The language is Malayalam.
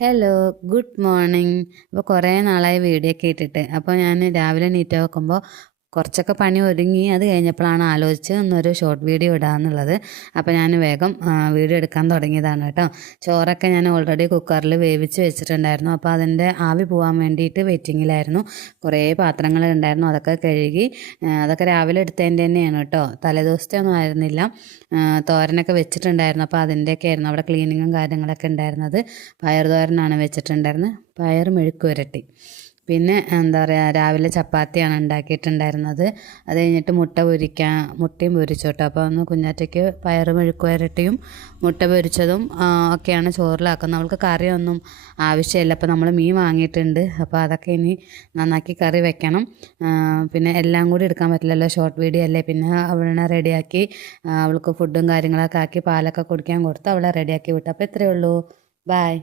Hello, good morning. അപ്പോൾ കുറേ നാളായി വീഡിയോ ഒക്കെ ഇട്ടിട്ട്. അപ്പോൾ ഞാൻ രാവിലെ എണീറ്റ് നോക്കുമ്പോൾ കുറച്ചൊക്കെ പണി ഒരുങ്ങി. അത് കഴിഞ്ഞപ്പോഴാണ് ആലോചിച്ച് ഒന്നൊരു ഷോർട്ട് വീഡിയോ ഇടാമെന്നുള്ളത്. അപ്പോൾ ഞാൻ വേഗം വീഡിയോ എടുക്കാൻ തുടങ്ങിയതാണ് കേട്ടോ. ചോറൊക്കെ ഞാൻ ഓൾറെഡി കുക്കറിൽ വേവിച്ച് വെച്ചിട്ടുണ്ടായിരുന്നു. അപ്പോൾ അതിൻ്റെ ആവി പോകാൻ വേണ്ടിയിട്ട് വെയിറ്റിങ്ങിലായിരുന്നു. കുറേ പാത്രങ്ങൾ ഉണ്ടായിരുന്നു, അതൊക്കെ കഴുകി. അതൊക്കെ രാവിലെ എടുത്തതിൻ്റെ തന്നെയാണ് കേട്ടോ, തലേദിവസത്തെ ഒന്നും ആയിരുന്നില്ല. തോരനൊക്കെ വെച്ചിട്ടുണ്ടായിരുന്നു, അപ്പോൾ അതിൻ്റെയൊക്കെ ആയിരുന്നു അവിടെ ക്ലീനിങ്ങും കാര്യങ്ങളൊക്കെ ഉണ്ടായിരുന്നത്. പയർ തോരനാണ് വെച്ചിട്ടുണ്ടായിരുന്നത്, പയർ മെഴുക്ക് പുരട്ടി. പിന്നെ എന്താ പറയുക, രാവിലെ ചപ്പാത്തിയാണ് ഉണ്ടാക്കിയിട്ടുണ്ടായിരുന്നത്. അത് കഴിഞ്ഞിട്ട് മുട്ടയും പൊരിച്ചു കേട്ടോ. അപ്പോൾ ഒന്ന് കുഞ്ഞാറ്റയ്ക്ക് പയർ മെഴുക്ക് പുരട്ടിയും മുട്ട പൊരിച്ചതും ഒക്കെയാണ് ചോറിലാക്കുന്നത്. അവൾക്ക് കറിയൊന്നും ആവശ്യമില്ല. അപ്പോൾ നമ്മൾ മീൻ വാങ്ങിയിട്ടുണ്ട്, അപ്പോൾ അതൊക്കെ ഇനി നന്നാക്കി കറി വെക്കണം. പിന്നെ എല്ലാം കൂടി എടുക്കാൻ പറ്റില്ലല്ലോ, ഷോർട്ട് വീഡിയോ അല്ലേ. പിന്നെ അവളെ റെഡിയാക്കി അവൾക്ക് ഫുഡും കാര്യങ്ങളൊക്കെ ആക്കി പാലൊക്കെ കുടിക്കാൻ കൊടുത്ത് അവളെ റെഡിയാക്കി വിട്ടു. അപ്പോൾ ഇത്രയേ ഉള്ളൂ. ബായ്.